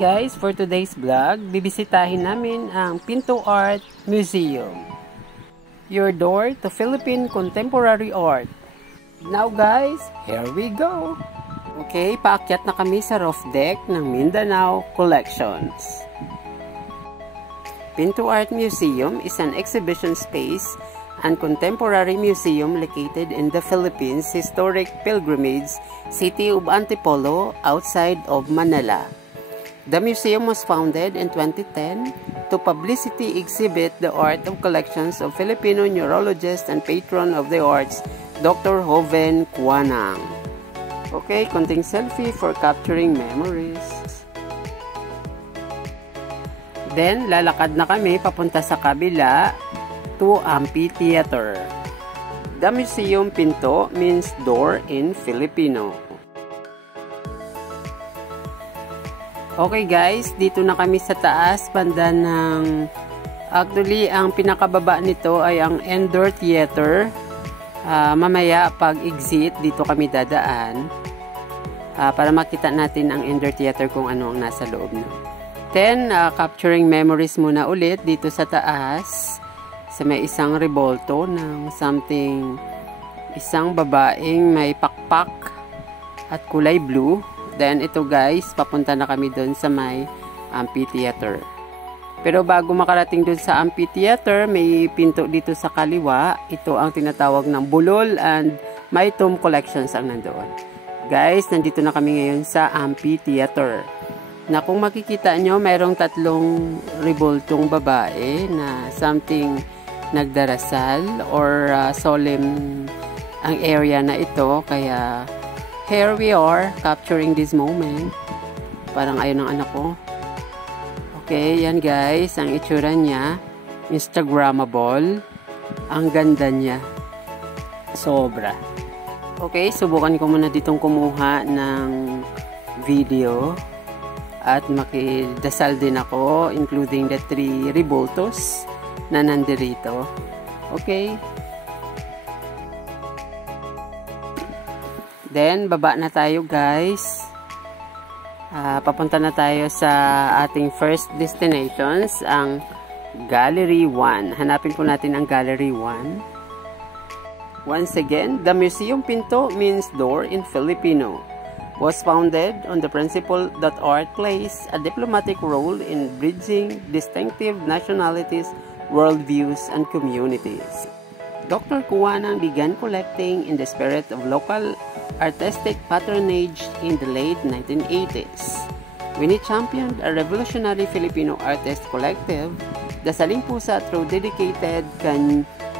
guys, for today's vlog, bibisitahin namin ang Pinto Art Museum. Your door to Philippine contemporary art. Now guys, here we go! Okay, paakyat na kami sa roof deck ng Mindanao Collections. Pinto Art Museum is an exhibition space and contemporary museum located in the Philippines' historic pilgrimage city of Antipolo outside of Manila. The museum was founded in 2010 to publicity exhibit the art of collections of Filipino neurologist and patron of the arts, Dr. Joven Cuanang. Okay, konting selfie for capturing memories. Then, lalakad na kami papunta sa kabila to amphitheater. The museum pinto means door in Filipino. Okay guys, dito na kami sa taas, banda ng, actually ang pinakababa nito ay ang indoor theater. Mamaya pag exit, dito kami dadaan para makita natin ang indoor theater kung ano ang nasa loob. Then, capturing memories muna ulit dito sa taas. Sa may isang revolto ng something, isang babaeng may pakpak at kulay blue. Then, ito guys, papunta na kami doon sa may amphitheater. Pero bago makarating doon sa amphitheater, may pinto dito sa kaliwa. Ito ang tinatawag ng Bulol and May Tomb Collections ang nandoon. Guys, nandito na kami ngayon sa amphitheater. Na kung makikita nyo, mayroong tatlong revoltong babae na something nagdarasal or solemn ang area na ito. Kaya here we are, capturing this moment. Parang ayun ang anak ko. Okay, yan guys, ang itsura niya. Instagrammable. Ang ganda niya. Sobra. Okay, subukan ko muna ditong kumuha ng video. At makidasal din ako, including the 3 revoltos na nandirito. Okay. Then, baba na tayo guys. Papunta na tayo sa ating first destinations, ang Gallery 1. Hanapin po natin ang Gallery 1. Once again, the museum pinto means door in Filipino. Was founded on the principle that art plays a diplomatic role in bridging distinctive nationalities, worldviews, and communities. Dr. Cuanang began collecting in the spirit of local artistic patronage in the late 1980s. When he championed a revolutionary Filipino artist collective, the Saling Pusa through dedicated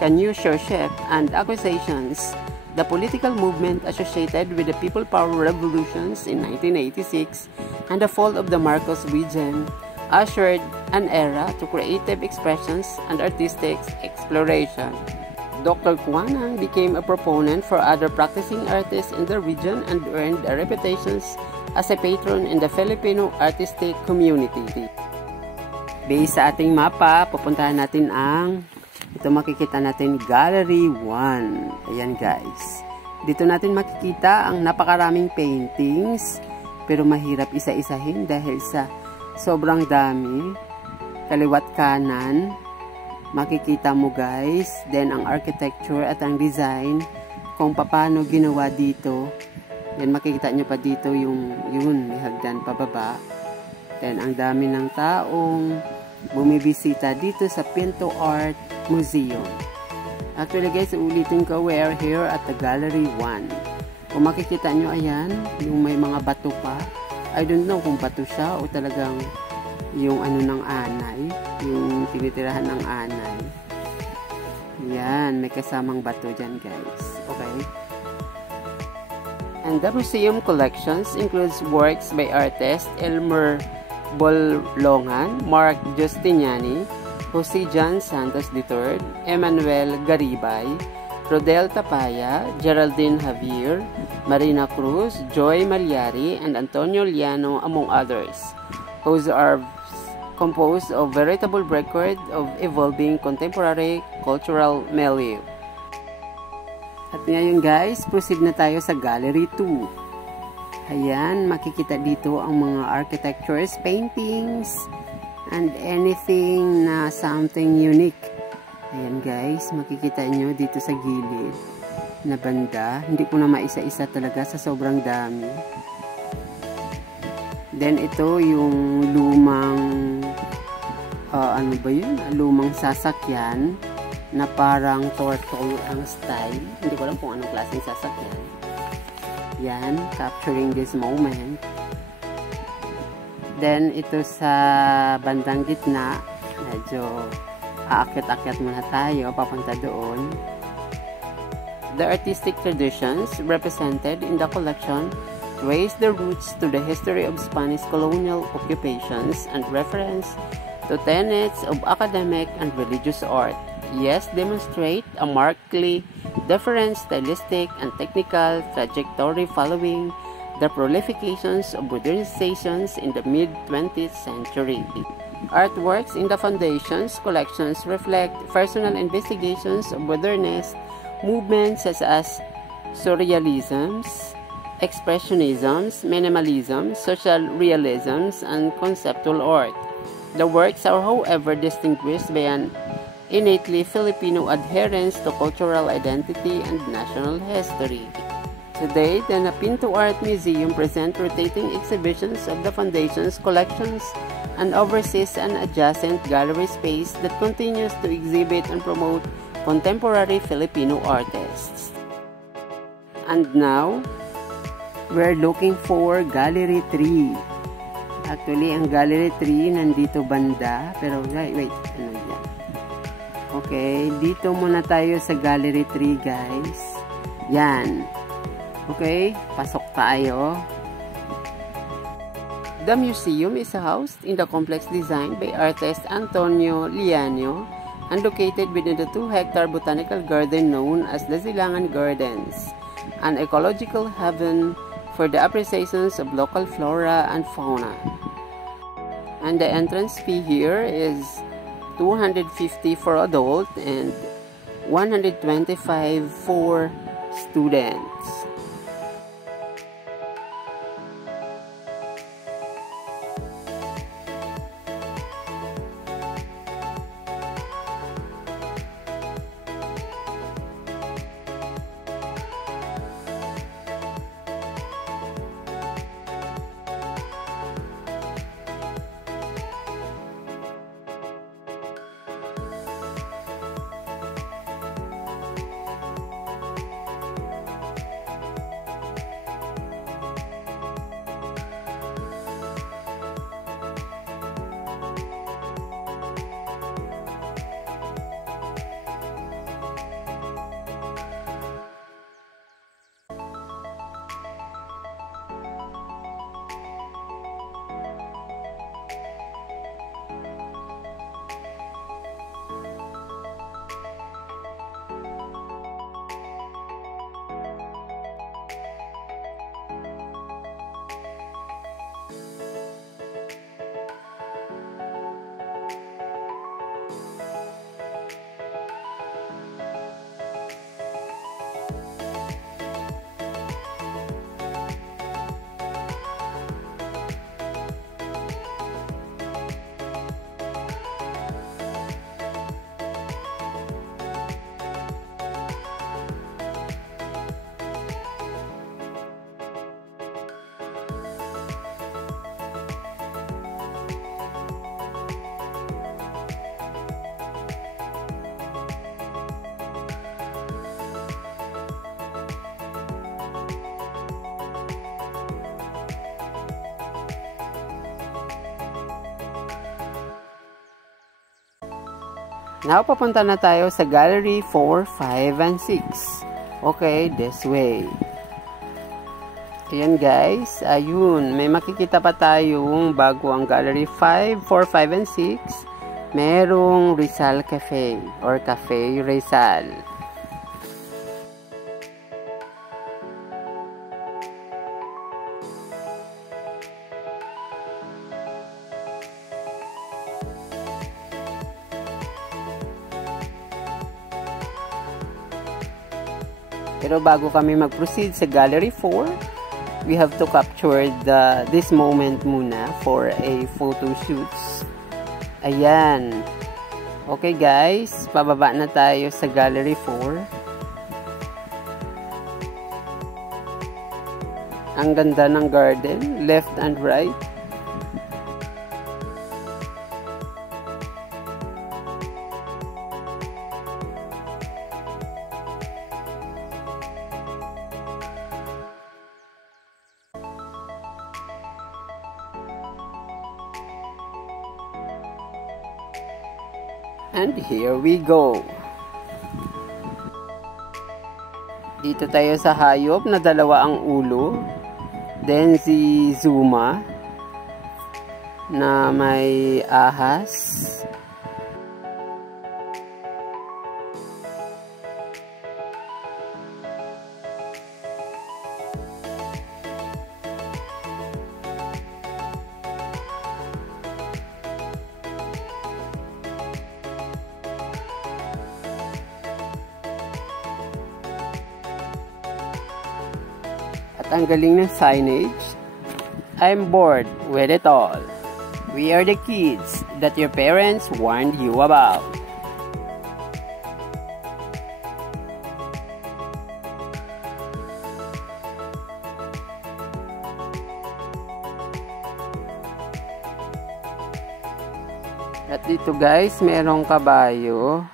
connoisseurship and acquisitions, the political movement associated with the People Power Revolutions in 1986 and the fall of the Marcos regime ushered an era to creative expressions and artistic exploration. Dr. Cuanang became a proponent for other practicing artists in the region and earned a reputation as a patron in the Filipino artistic community. Based sa ating mapa, pupuntahan natin ang, ito makikita natin, Gallery 1. Ayan guys. Dito natin makikita ang napakaraming paintings, pero mahirap isa-isahin dahil sa sobrang dami. Kaliwat kanan, makikita mo guys, then ang architecture at ang design kung paano ginawa dito. Then makikita nyo pa dito yung may hagdan pababa. Then ang dami ng taong bumibisita dito sa Pinto Art Museum. Actually guys, ulitin ko, we are here at the Gallery 1. Kung makikita nyo, ayan, yung may mga bato pa. I don't know kung bato siya o talagang yung ano ng anay, yung tinitirahan ng anay. Yan, may kasamang bato dyan guys. Okay. And the museum collections includes works by artists Elmer Bolongan, Mark Justiniani, Jose John Santos III, Emmanuel Garibay, Rodel Tapaya, Geraldine Javier, Marina Cruz, Joy Malyari, and Antonio Liano, among others, whose are composed of veritable record of evolving contemporary cultural milieu. At ngayon guys, proceed na tayo sa Gallery 2. Ayan, makikita dito ang mga architectures, paintings, and anything na something unique. Ayan guys, makikita nyo dito sa gilid na banda. Hindi ko na maisa-isa talaga sa sobrang dami. Then ito yung lumang, ano ba yun? Lumang sasakyan na parang turtle ang style. Hindi ko alam kung anong klaseng sasakyan. Yan, capturing this moment. Then, ito sa bandang gitna, medyo aakyat-akyat muna tayo, papunta doon. The artistic traditions represented in the collection trace their roots to the history of Spanish colonial occupations and reference to tenets of academic and religious art. Yes, demonstrate a markedly different stylistic and technical trajectory following the prolifications of modernizations in the mid-20th century. Artworks in the Foundation's collections reflect personal investigations of modernist movements such as surrealisms, expressionisms, minimalism, social realisms, and conceptual art. The works are, however, distinguished by an innately Filipino adherence to cultural identity and national history. Today, the Napinto Art Museum presents rotating exhibitions of the Foundation's collections and oversees an adjacent gallery space that continues to exhibit and promote contemporary Filipino artists. And now, we're looking for Gallery 3. Actually, ang Gallery 3 nandito banda, pero wait, ano yan? Okay, dito muna tayo sa Gallery 3 guys. Yan. Okay, pasok tayo. The museum is housed in the complex designed by artist Antonio Liano and located within the 2-hectare botanical garden known as the Silangan Gardens, an ecological haven for the appreciations of local flora and fauna. And the entrance fee here is 250 for adult and 125 for students. Now, papunta na tayo sa Gallery 4, 5, and 6. Okay, this way. Ayan guys, ayun, may makikita pa tayong bago ang Gallery 5, 4, 5, and 6. Merong Rizal Cafe or Cafe Rizal. Pero bago kami mag-proceed sa Gallery 4, we have to capture this moment muna for a photo shoots. Ayan. Okay guys, pababa na tayo sa Gallery 4. Ang ganda ng garden, left and right. And here we go. Dito tayo sa hayop na dalawa ang ulo. Then si Zuma na may ahas. Ang galing ng signage. I'm bored with it all. We are the kids that your parents warned you about. At dito guys, merong kabayo.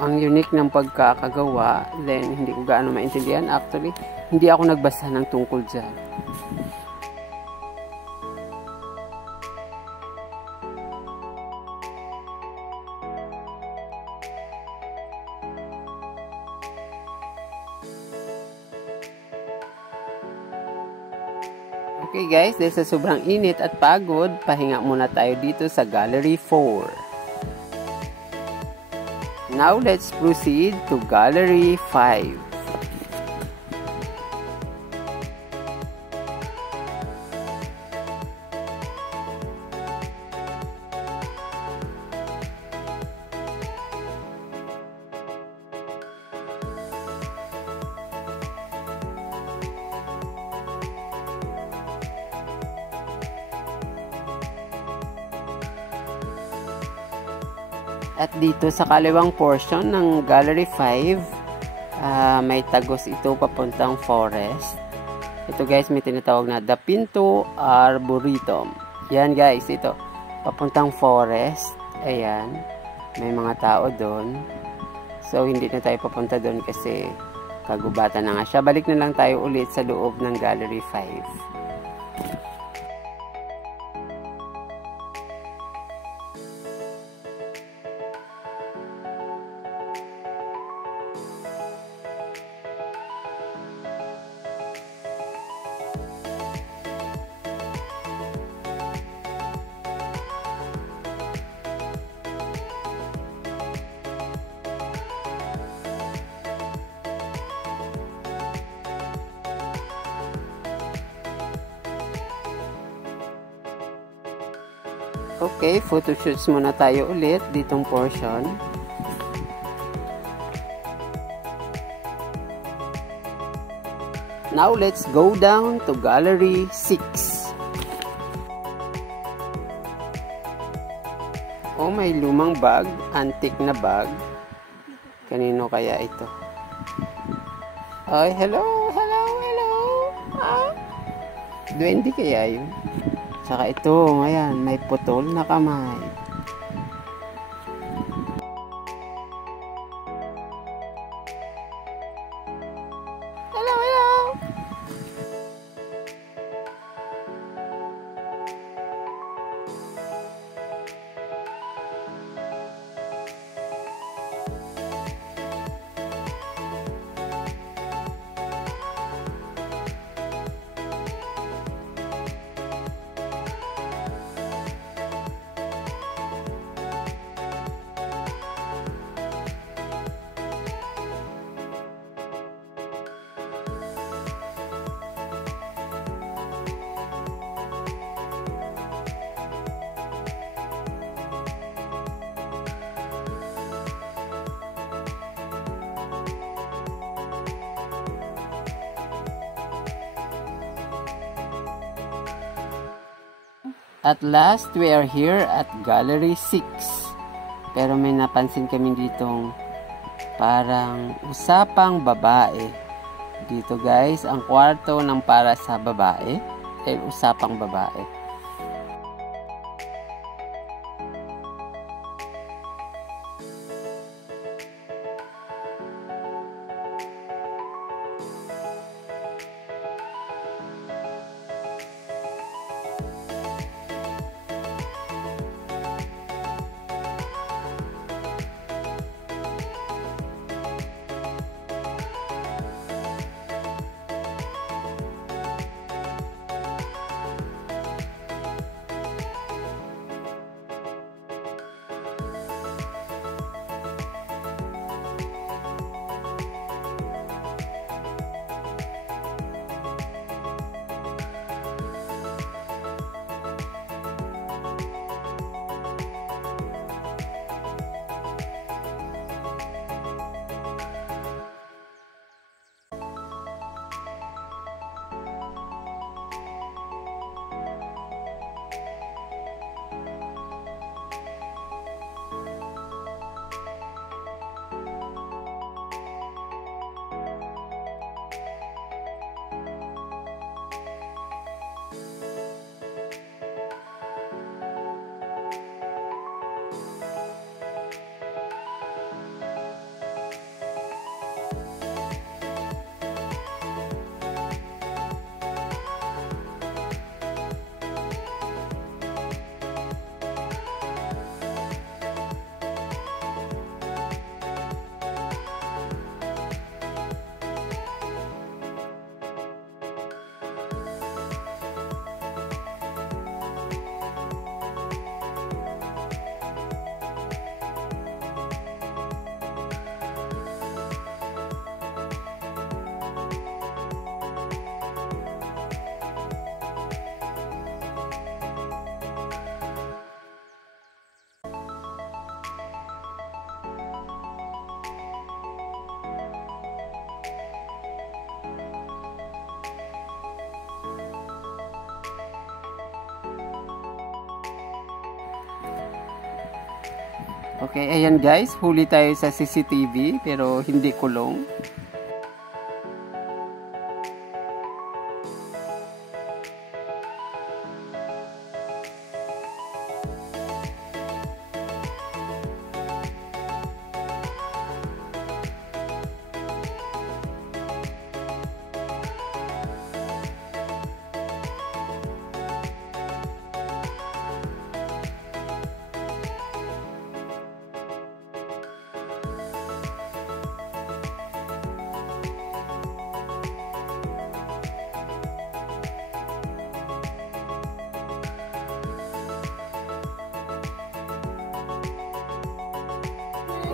Ang unique ng pagkakagawa, then hindi ko gaano maintindihan. Actually, hindi ako nagbasa ng tungkol dyan. Okay guys, dahil sa sobrang init at pagod, pahinga muna tayo dito sa Gallery 4. Now let's proceed to Gallery 5. At dito sa kaliwang portion ng Gallery 5, may tagos ito papuntang forest. Ito guys, may tinatawag na The Pinto Arboretum. Yan guys, ito. Papuntang forest. Ayan. May mga tao doon. So, hindi na tayo papunta doon kasi kagubatan na nga siya. Balik na lang tayo ulit sa loob ng Gallery 5. Okay, photoshoots muna tayo ulit ditong portion. Now let's go down to Gallery 6. Oh, may lumang bag, antique na bag. Kanino kaya ito? Ay, hello. Duwende kaya yun? Saka ito, ayan, may putol na kamay. Hello. At last, we are here at Gallery 6. Pero may napansin kami ditong parang usapang babae. Dito guys, ang kwarto ng para sa babae. Usapang babae. Okay, ayan guys, huli tayo sa CCTV pero hindi kulong.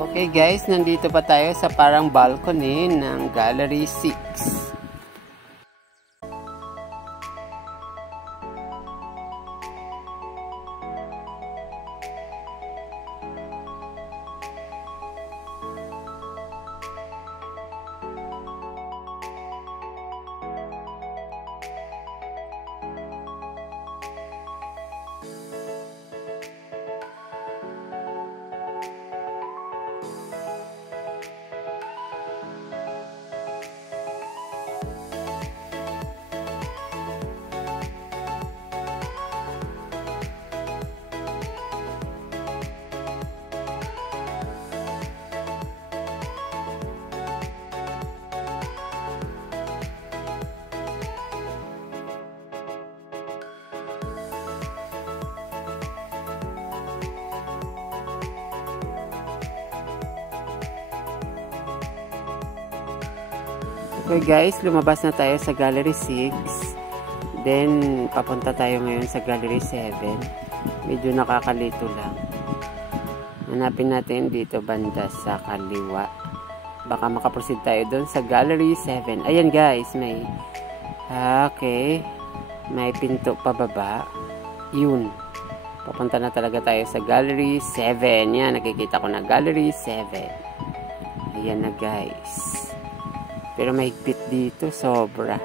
Okay guys, nandito pa tayo sa parang balcony ng Gallery 6. Okay guys, lumabas na tayo sa Gallery 6. Then, papunta tayo ngayon sa Gallery 7. Medyo nakakalito lang. Hanapin natin dito banda sa kaliwa. Baka makaproceed tayo doon sa Gallery 7. Ayan guys, may may pinto pababa. Yun. Papunta na talaga tayo sa Gallery 7. Yan, nakikita ko na Gallery 7. Ayan na guys. Pero mahigpit dito, sobra.